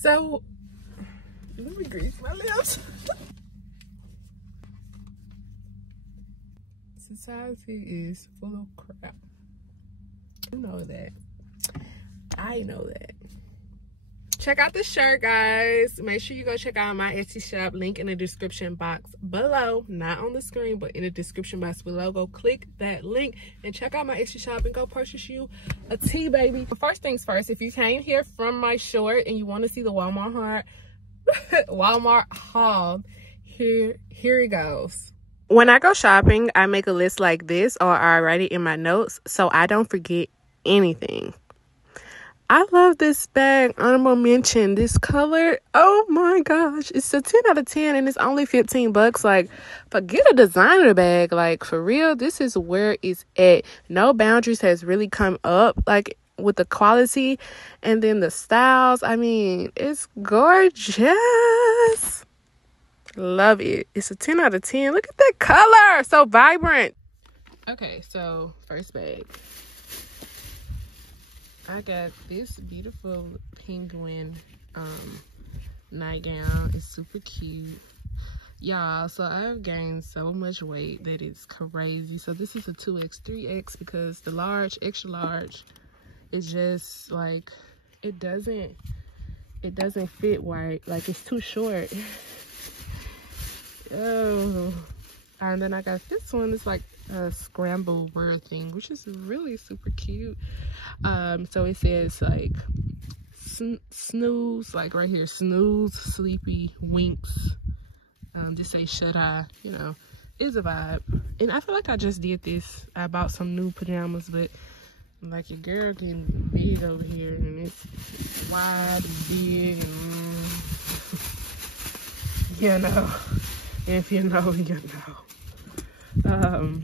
So let me grease my lips. Society is full of crap. You know that. I know that. Check out the shirt, guys. Make sure you go check out my Etsy shop. Link in the description box below. Not on the screen, but in the description box below. Go click that link and check out my Etsy shop and go purchase you a tee, baby. But first things first, if you came here from my short and you want to see the Walmart haul, here it goes. When I go shopping, I make a list like this, or I write it in my notes so I don't forget anything. I love this bag. Honorable mention, this color. Oh my gosh. It's a 10 out of 10 and it's only 15 bucks. Like, forget a designer bag. Like, for real, this is where it's at. No Boundaries has really come up, like, with the quality and then the styles. I mean, it's gorgeous. Love it. It's a 10 out of 10. Look at that color. So vibrant. Okay, so first bag. I got this beautiful penguin nightgown. It's super cute, y'all. So I've gained so much weight that it's crazy. So this is a 2X, 3X because the large, extra large, is just like it doesn't fit right. Like, it's too short. Oh, and then I got this one. It's like a scramble wear thing, which is really super cute. So it says like snooze, like right here, snooze, sleepy, winks. Just say shut eye, you know, it's a vibe. And I feel like I just did this. I bought some new pajamas, but like your girl getting big over here, and it's wide and big, and you know, if you know, you know.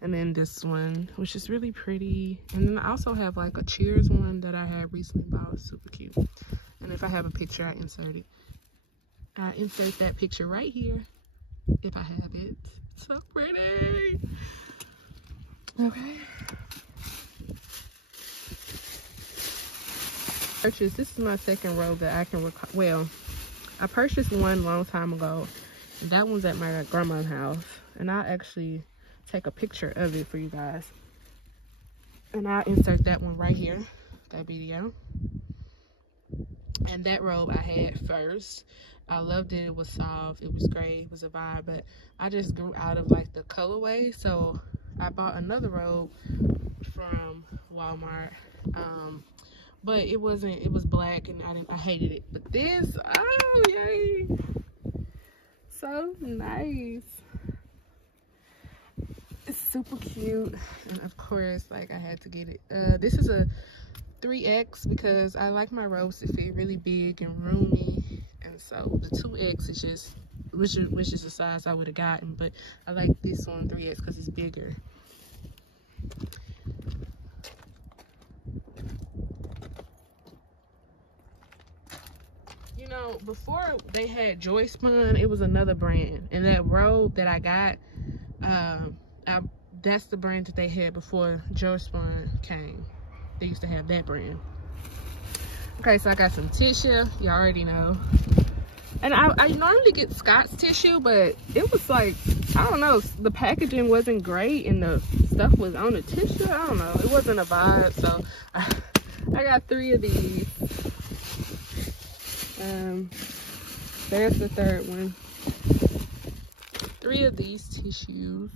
And then this one, which is really pretty. And then I also have like a Cheers one that I had recently bought. Super cute. And if I have a picture, I insert it. I insert that picture right here if I have it. It's so pretty. Okay. This is my second robe that I can recall. Well, I purchased one long time ago. That one's at my grandma's house. And I actually take a picture of it for you guys, and I'll insert that one right here, that video. And that robe I had first. I loved it. It was soft, it was great, it was a vibe, but I just grew out of like the colorway, so I bought another robe from Walmart, but it was black and I hated it. But this, oh yay, so nice. It's super cute, and of course, like, I had to get it. This is a 3X because I like my robes to fit really big and roomy, and so the 2X is just which is the size I would have gotten, but I like this one 3X because it's bigger. You know, before they had Joyspun, it was another brand, and that robe that I got, that's the brand that they had before Joyspun came. They used to have that brand. Okay, so I got some tissue. You already know. And I normally get Scott's tissue, but it was like, I don't know, the packaging wasn't great and the stuff was on the tissue. I don't know. It wasn't a vibe, so I got 3 of these. There's the third one. 3 of these tissues.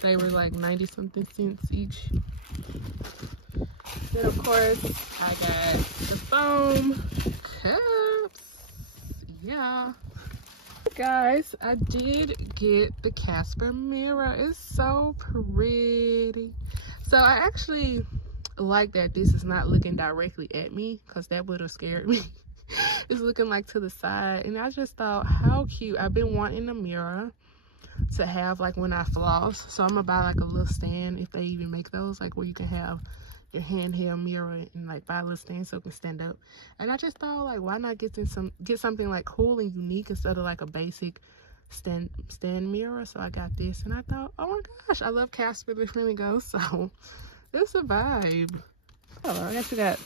They were like 90-something cents each. Then of course I got the foam cups. Yeah. Guys, I did get the Casper mirror. It's so pretty. So I actually like that this is not looking directly at me, because that would have scared me. It's looking like to the side, and I just thought, how cute. I've been wanting a mirror to have like when I floss, so I'm gonna buy like a little stand, if they even make those, like where you can have your handheld mirror and like buy a little stand so it can stand up. And I just thought, like, why not get something like cool and unique instead of like a basic stand mirror. So I got this, and I thought, oh my gosh, I love Casper the Friendly Ghost, so it's a vibe. Oh, I guess we got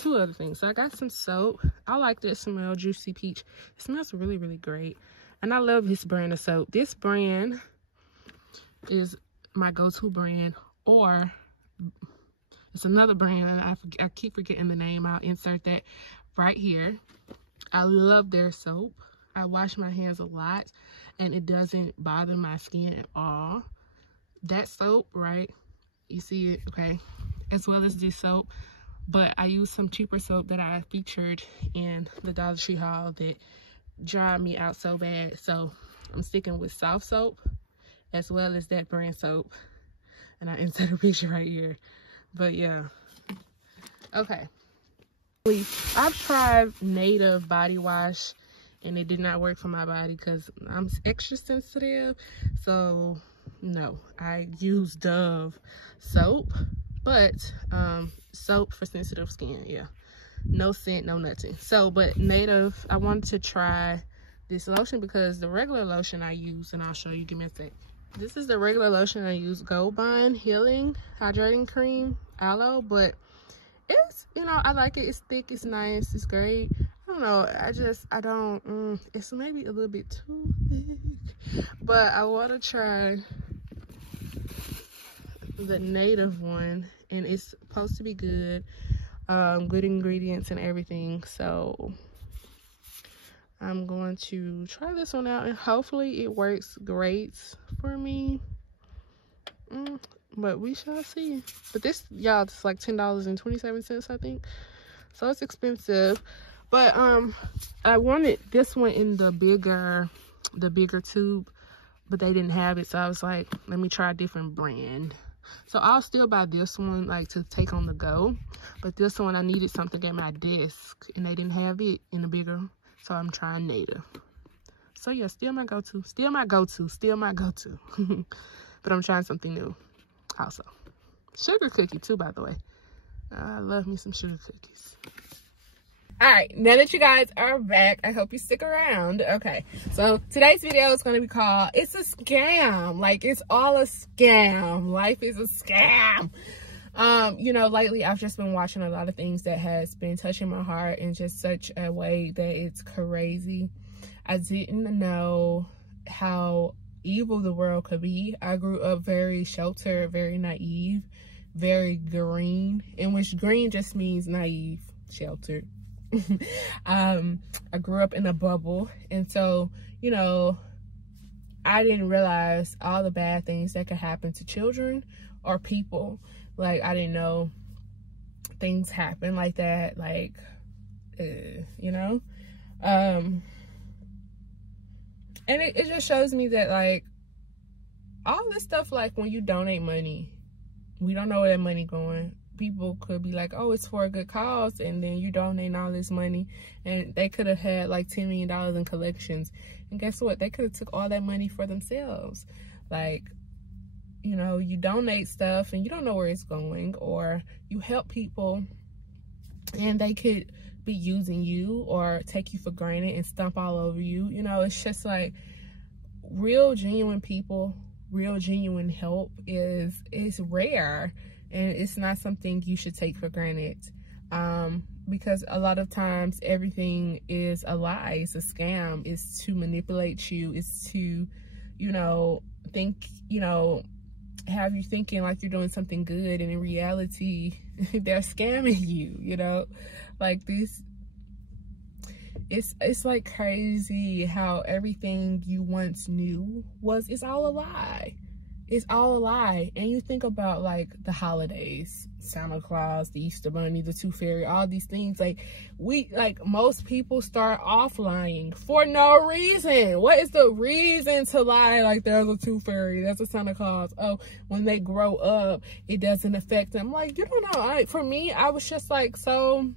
two other things. So I got some soap. I like that smell, Juicy Peach. It smells really, really great. And I love this brand of soap. This brand is my go-to brand, or it's another brand, and I keep forgetting the name. I'll insert that right here. I love their soap. I wash my hands a lot, and it doesn't bother my skin at all. That soap, right? You see it, okay? As well as this soap. But I use some cheaper soap that I featured in the Dollar Tree haul that dried me out so bad. So I'm sticking with soft soap as well as that brand soap. And I insert a picture right here. But yeah. Okay. I've tried Native body wash and it did not work for my body because I'm extra sensitive. So no, I use Dove soap, but soap for sensitive skin. Yeah, no scent, no nothing. So but Native, I wanted to try this lotion because the regular lotion I use, and I'll show you, give me a sec. This is the regular lotion I use, Gold Bond Healing Hydrating Cream Aloe, but it's, you know, I like it. It's thick, it's nice, it's great. I don't know, I don't, it's maybe a little bit too thick, but I want to try the Native one, and it's supposed to be good, good ingredients and everything. So I'm going to try this one out, and hopefully it works great for me. But we shall see. But this, y'all, it's like $10.27, I think. So it's expensive. But I wanted this one in the bigger tube, but they didn't have it. So I was like, let me try a different brand. So I'll still buy this one, like, to take on the go. But this one, I needed something at my desk, and they didn't have it in the bigger. So I'm trying Native. So yeah, still my go-to. Still my go-to. Still my go-to. But I'm trying something new also. Sugar cookie too, by the way. I love me some sugar cookies. All right, now that you guys are back, I hope you stick around. Okay, so today's video is going to be called It's a Scam. Like, it's all a scam. Life is a scam. You know, lately I've just been watching a lot of things that has been touching my heart in just such a way that it's crazy. I didn't know how evil the world could be. I grew up very sheltered, very naive, very green, in which green just means naive, sheltered. I grew up in a bubble, and so, you know, I didn't realize all the bad things that could happen to children or people. Like, I didn't know things happen like that, like, you know? And it just shows me that, like, all this stuff, like, when you donate money, we don't know where that money going. People could be like, oh, it's for a good cause, and then you donate all this money, and they could have had like $10 million in collections, and guess what? They could have took all that money for themselves. Like, you know, you donate stuff and you don't know where it's going, or you help people and they could be using you or take you for granted and stomp all over you. You know, it's just like, real genuine people, real genuine help is rare. And it's not something you should take for granted, because a lot of times everything is a lie. It's a scam. It's to manipulate you. It's to, you know, think, you know, have you thinking like you're doing something good, and in reality, they're scamming you, you know? Like, this, it's like crazy how everything you once knew it's all a lie. It's all a lie. And you think about, like, the holidays, Santa Claus, the Easter Bunny, the Tooth Fairy, all these things. Like, most people start off lying for no reason. What is the reason to lie? Like, there's a Tooth Fairy, there's a Santa Claus. Oh, when they grow up, it doesn't affect them. Like, you don't know. For me, I was just, like, so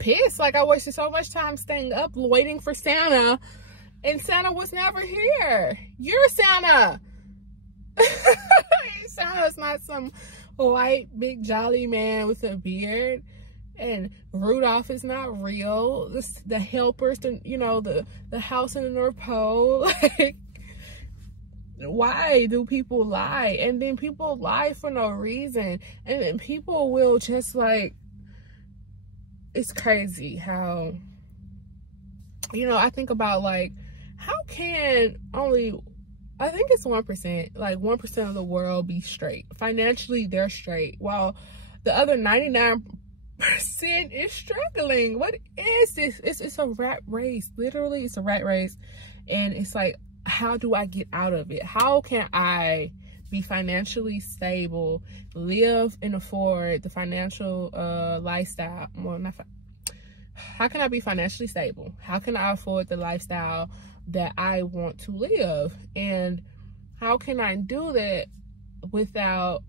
pissed. Like, I wasted so much time staying up waiting for Santa, and Santa was never here. You're Santa. Santa's not some white big jolly man with a beard, and Rudolph is not real. The helpers, you know, the house in the North Pole. Like, why do people lie? And then people lie for no reason, and then people will just, like, it's crazy how, you know, I think about like, how can only, I think it's 1%, like 1% of the world be straight? Financially, they're straight, while the other 99% is struggling. What is this? It's a rat race. Literally, it's a rat race. And it's like, how do I get out of it? How can I be financially stable, live and afford the financial lifestyle? Well, not how can I be financially stable? How can I afford the lifestyle that I want to live? And how can I do that without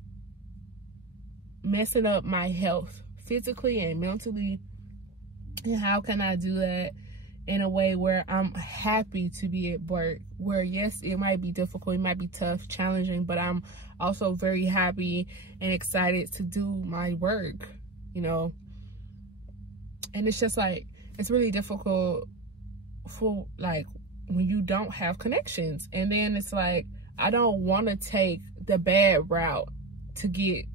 messing up my health physically and mentally? And how can I do that in a way where I'm happy to be at work, where yes, it might be difficult, it might be tough, challenging, but I'm also very happy and excited to do my work, you know? And it's just like, it's really difficult for like when you don't have connections. And then it's like, I don't want to take the bad route to get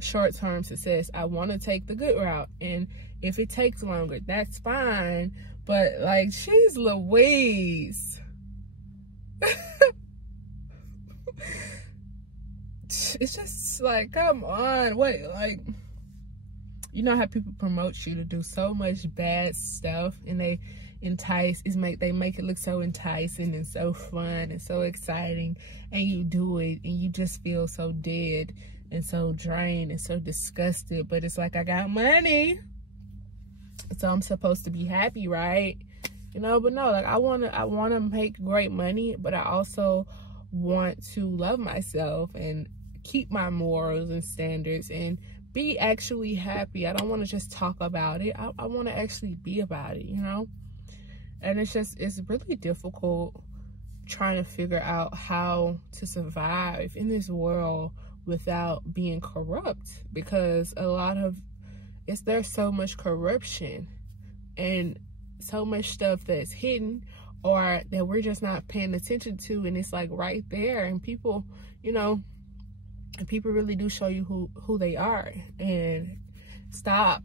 short-term success. I want to take the good route. And if it takes longer, that's fine. But like, she's Louise. It's just like, come on. What, like, you know how people promote you to do so much bad stuff, and they make it look so enticing and so fun and so exciting, and you do it and you just feel so dead and so drained and so disgusted. But it's like, I got money, so I'm supposed to be happy, right? You know, but no, like, I wanna make great money, but I also want to love myself and keep my morals and standards and be actually happy. I don't want to just talk about it. I want to actually be about it, you know? And it's really difficult trying to figure out how to survive in this world without being corrupt, because there's so much corruption and so much stuff that's hidden or that we're just not paying attention to, and it's like right there, and people, you know, and people really do show you who they are. And stop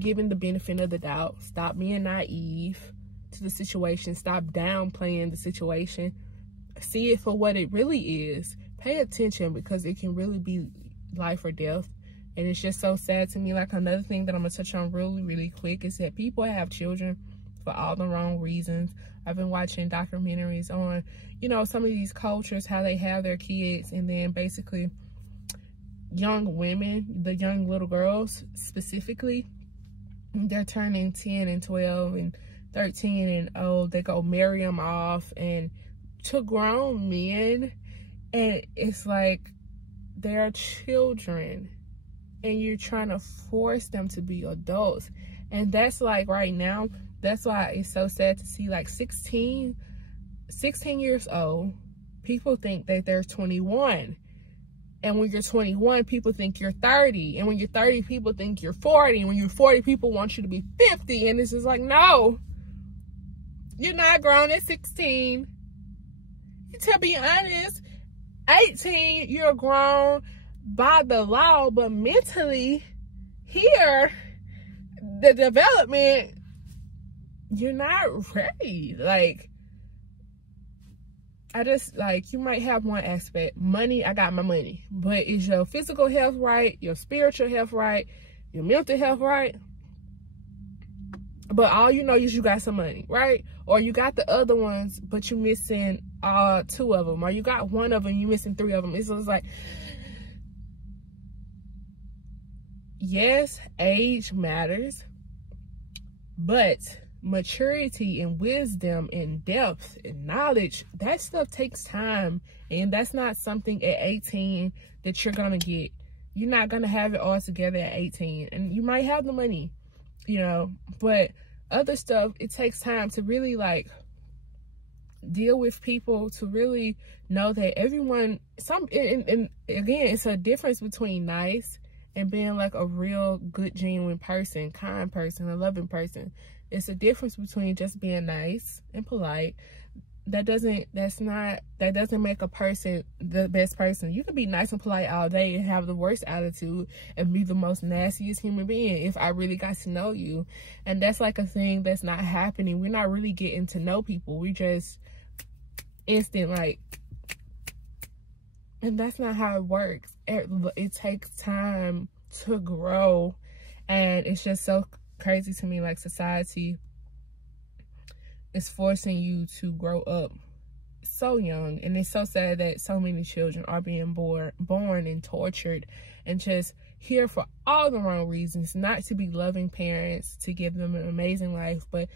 giving the benefit of the doubt. Stop being naive to the situation. Stop downplaying the situation. See it for what it really is. Pay attention, because it can really be life or death. And it's just so sad to me. Like, another thing that I'm gonna touch on really, really quick is that people have children for all the wrong reasons. I've been watching documentaries on, you know, some of these cultures, how they have their kids, and then basically young women, the young little girls specifically, they're turning 10 and 12 and 13 and old. They go marry them off and to grown men, and it's like they're children and you're trying to force them to be adults. And that's like, right now, that's why it's so sad to see, like, 16 years old, people think that they're 21. And when you're 21, people think you're 30. And when you're 30, people think you're 40. And when you're 40, people want you to be 50. And it's just like, no, you're not grown at 16. To be honest, 18, you're grown by the law, but mentally, here, the development, you're not ready. Like, I just, like, you might have one aspect. Money, I got my money. But is your physical health right? Your spiritual health right? Your mental health right? But all you know is you got some money, right? Or you got the other ones, but you're missing 2 of them. Or you got 1 of them, you're missing 3 of them. It's just like, yes, age matters. But maturity and wisdom and depth and knowledge, that stuff takes time, and that's not something at 18 that you're gonna get. You're not gonna have it all together at 18, and you might have the money, you know, but other stuff, it takes time to really, like, deal with people, to really know that everyone, and again, it's a difference between nice and being like a real good, genuine person, kind person, a loving person. It's a difference between just being nice and polite that doesn't make a person the best person. You can be nice and polite all day and have the worst attitude and be the most nastiest human being if I really got to know you. And that's like a thing that's not happening. We're not really getting to know people. We just instant, like, and that's not how it works. It takes time to grow, and it's just so crazy to me, like, society is forcing you to grow up so young. And it's so sad that so many children are being born and tortured and just here for all the wrong reasons. Not to be loving parents, to give them an amazing life, but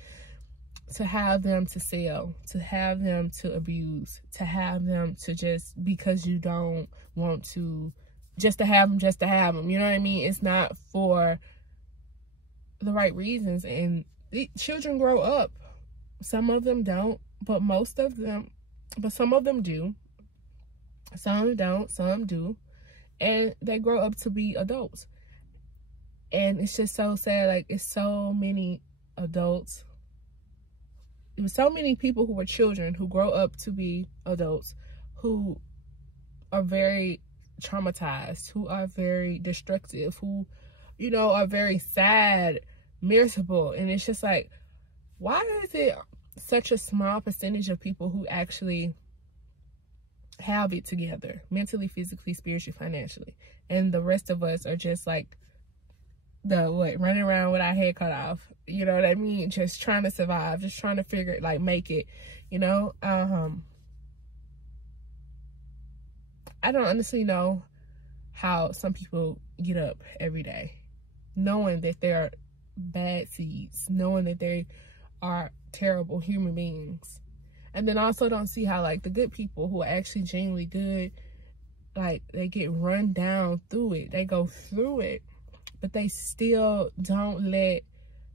to have them to sell, to have them to abuse, to have them to just, because you don't want to, just to have them, you know what I mean? It's not for the right reasons. And the children grow up. Some of them don't, but some of them do. Some don't, some do. And they grow up to be adults. And it's just so sad. Like, it's so many adults. It was so many people who were children who grow up to be adults, who are very traumatized, who are very destructive, who, you know, are very sad, miserable. And it's just like, why is it such a small percentage of people who actually have it together, mentally, physically, spiritually, financially, and the rest of us are just like running around with our head cut off, you know what I mean? Just trying to survive, just trying to figure it, like, make it, you know? I don't honestly know how some people get up every day knowing that they are bad seeds, knowing that they are terrible human beings. And then also don't see how, like, the good people who are actually genuinely good, like, they get run down through it. They go through it, but they still don't let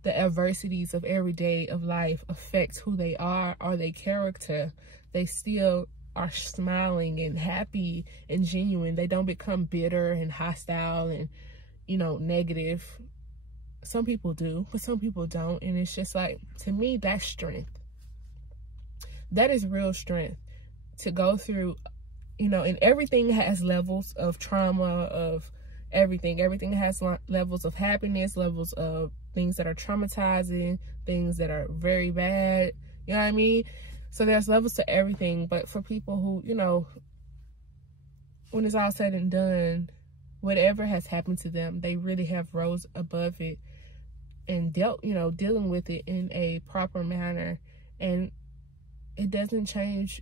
the adversities of every day of life affect who they are or their character. They still are smiling and happy and genuine. They don't become bitter and hostile and, you know, negative. Some people do, but some people don't. And it's just like, to me, that's strength. That is real strength, to go through, you know, and everything has levels of trauma, of everything. Everything has levels of happiness, levels of things that are traumatizing, things that are very bad. You know what I mean? So there's levels to everything. But for people who, you know, when it's all said and done, whatever has happened to them, they really have rose above it and dealing with it in a proper manner. And it doesn't change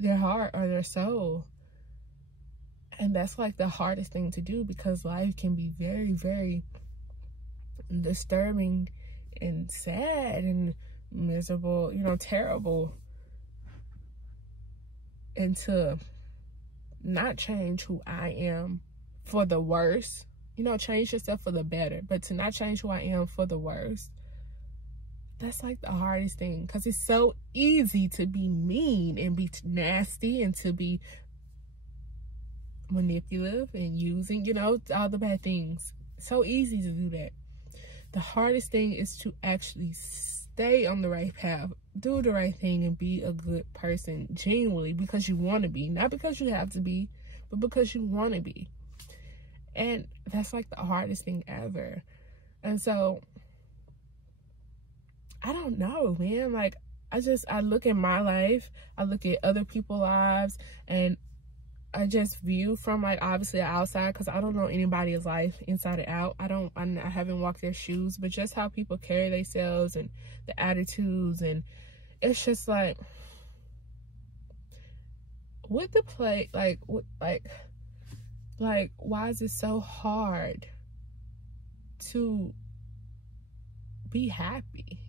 their heart or their soul. And that's like the hardest thing to do, because life can be very, very disturbing and sad and miserable, you know, terrible. And to not change who I am for the worse, you know, change yourself for the better, but to not change who I am for the worse, that's like the hardest thing, because it's so easy to be mean and be nasty and to be manipulative and using, you know, all the bad things. So easy to do that. The hardest thing is to actually stay on the right path, do the right thing, and be a good person genuinely, because you want to be, not because you have to be, but because you want to be. And that's like the hardest thing ever. And so I don't know, man. Like, I look at my life, I look at other people's lives, and I just view from, like, obviously outside, because I don't know anybody's life inside and out. I haven't walked their shoes, but just how people carry themselves and the attitudes, and it's just like, with the play, like, why is it so hard to be happy?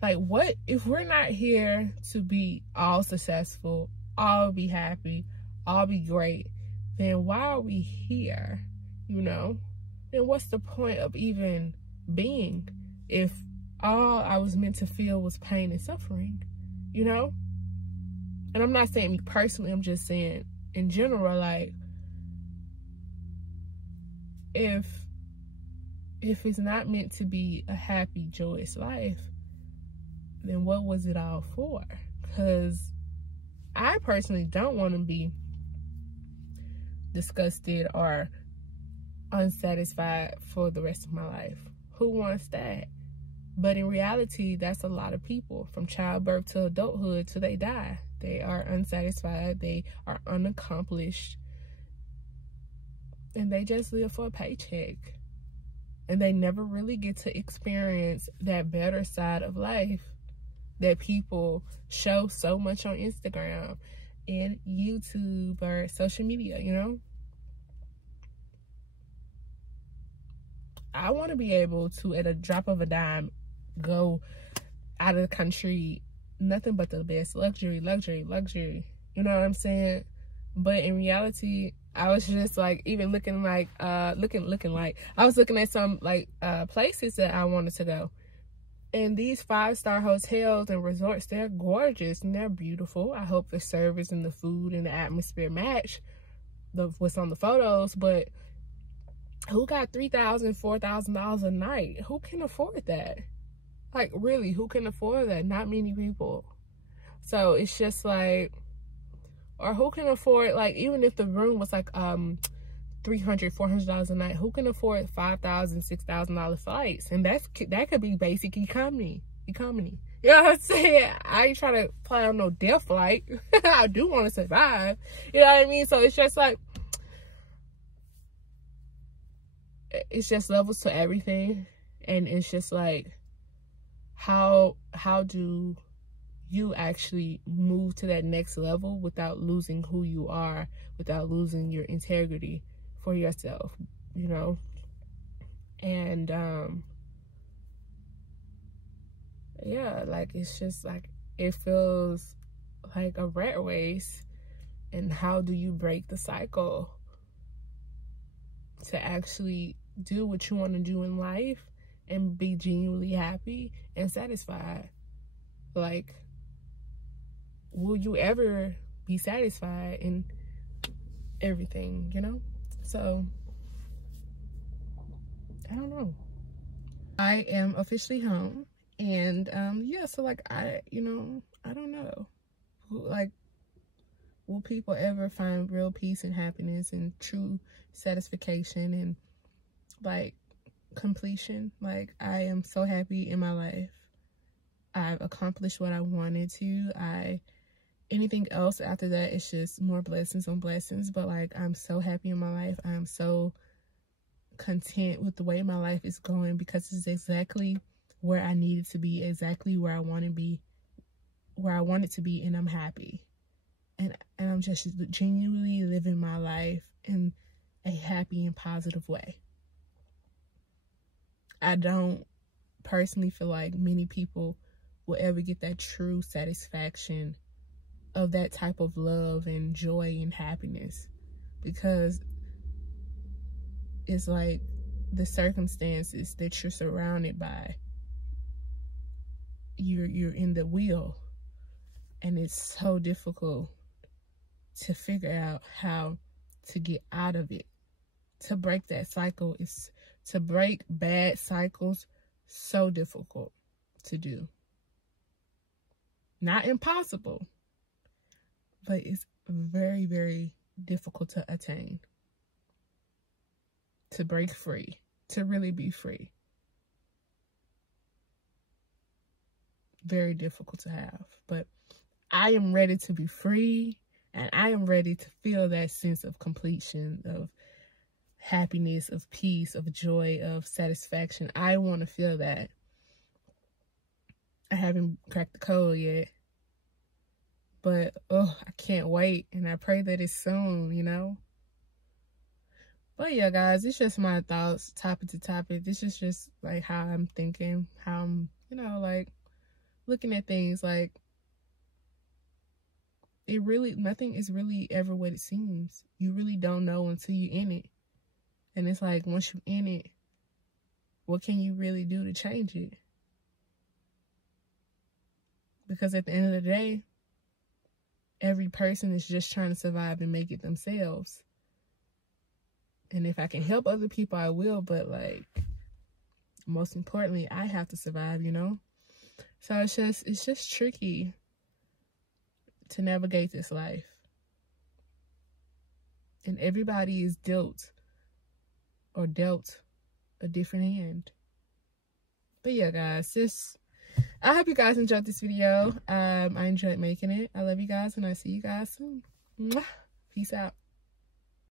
Like, what if we're not here to be all successful, all be happy, all be great? Then why are we here? You know? Then what's the point of even being if all I was meant to feel was pain and suffering? You know? And I'm not saying me personally, I'm just saying in general, like, if it's not meant to be a happy, joyous life, then what was it all for? Because I personally don't want to be disgusted or unsatisfied for the rest of my life. Who wants that? But in reality, that's a lot of people, from childbirth to adulthood till they die. They are unsatisfied, they are unaccomplished, and they just live for a paycheck. And they never really get to experience that better side of life that people show so much on Instagram and YouTube or social media, you know? I want to be able to, at a drop of a dime, go out of the country, nothing but the best, luxury. You know what I'm saying? But in reality, I was just like, even looking like, I was looking at some like places that I wanted to go. And these 5-star hotels and resorts, they're gorgeous and they're beautiful. I hope the service and the food and the atmosphere match what's on the photos. But who got $3,000, $4,000 a night? Who can afford that? Like, really, who can afford that? Not many people. So it's just like, or who can afford, like, even if the room was like $300, $400 a night, who can afford $5,000, $6,000 flights? And that could be basic economy. You know what I'm saying? I ain't trying to plan on no death flight. I do want to survive. You know what I mean? So it's just like, it's just levels to everything. And it's just like, how do you actually move to that next level without losing who you are, without losing your integrity for yourself, you know? And yeah, like, it's just like, it feels like a rat race. And how do you break the cycle to actually do what you want to do in life and be genuinely happy and satisfied? Like, will you ever be satisfied in everything, you know? So, I don't know. I am officially home. And, yeah, so, like, I don't know. Like, will people ever find real peace and happiness and true satisfaction and, like, completion? Like, I am so happy in my life. I've accomplished what I wanted to. Anything else after that, it's just more blessings on blessings. But, like, I'm so happy in my life. I'm so content with the way my life is going, because it's exactly where I needed to be, exactly where I want to be, where I want it to be, and I'm happy. And I'm just genuinely living my life in a happy and positive way. I don't personally feel like many people will ever get that true satisfaction of that type of love and joy and happiness, because it's like the circumstances that you're surrounded by, you're in the wheel, and it's so difficult to figure out how to get out of it. To break that cycle to break bad cycles, so difficult to do. Not impossible, but it's very, very difficult to attain. To break free, to really be free. Very difficult to have. But I am ready to be free, and I am ready to feel that sense of completion, of happiness, of peace, of joy, of satisfaction. I want to feel that. I haven't cracked the code yet, but oh, I can't wait, and I pray that it's soon, you know. But yeah, guys, it's just my thoughts, topic to topic. This is just like how I'm thinking, how I'm, you know, like looking at things. Like, nothing is really ever what it seems. You really don't know until you're in it. And it's like, once you're in it, what can you really do to change it? Because at the end of the day, every person is just trying to survive and make it themselves. And if I can help other people, I will. But, like, most importantly, I have to survive, you know? So it's just tricky to navigate this life. And everybody is dealt a different hand. But yeah, guys, I hope you guys enjoyed this video. I enjoyed making it. I love you guys, and I see you guys soon. Mwah. Peace out.